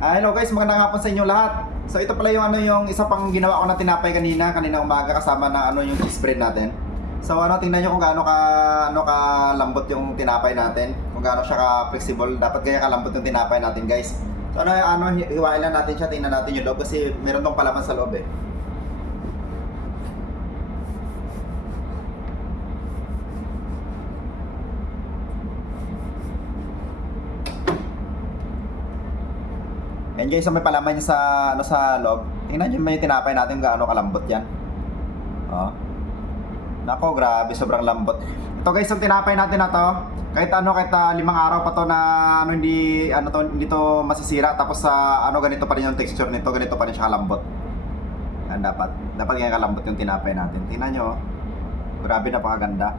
Hello guys, magandang hapon sa inyo lahat. So ito pala yung yung isa pang ginawa ko na tinapay kanina umaga kasama na yung cheese bread natin. So tingnan niyo kung gaano ka lambot yung tinapay natin, kung gaano siya ka flexible, dapat kaya kalambot yung tinapay natin, guys. So hiwain lang natin siya, tingnan natin yung loob kasi meron tong palaman sa loob eh. Ayan guys, so may palaman niya sa loob. Tingnan niyo may tinapay natin gaano kalambot yan. Oh. Nako, grabe, sobrang lambot. Ito guys, yung tinapay natin na to, kahit 5 araw pa to na hindi to masisira, tapos sa ganito pa rin yung texture nito, ganito pa rin siya kalambot. Yan dapat ganyan kalambot yung tinapay natin. Tingnan niyo, oh. Grabe, napakaganda.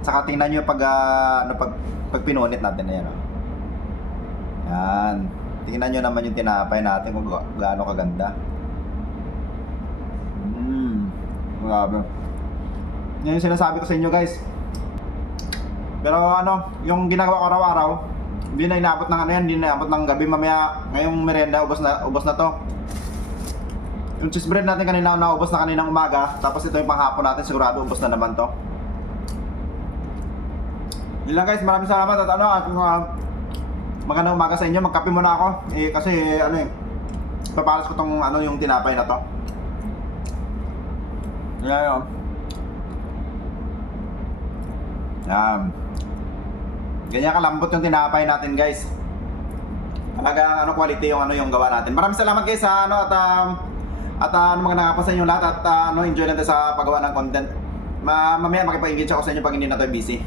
Saka tingnan niyo pag pinunit natin, ayan oh. Yan. Tingnan nyo naman yung tinapay natin kung gaano kaganda. Grabe. Yan yung sinasabi ko sa inyo guys. Pero yung ginagawa ko araw-araw, hindi na inaabot ng hindi na inaabot ng gabi. Mamaya, ngayong merienda, ubos na to. Yung cheese bread natin kanina, naubos na kaninang umaga. Tapos ito yung panghapon natin, sigurado ubos na naman to. Yun lang guys, maraming salamat at magandang umaga sa inyo. Magkape muna ako kasi papalas ko tong yung tinapay na to. Yan. Ganyan kalambot yung tinapay natin guys. Talagang quality yung gawa natin. Maraming salamat guys sa magandang hapon sa inyo lahat at enjoy natin sa paggawa ng content. Mamaya makipag-engage ako sa inyo pag hindi na tayo busy.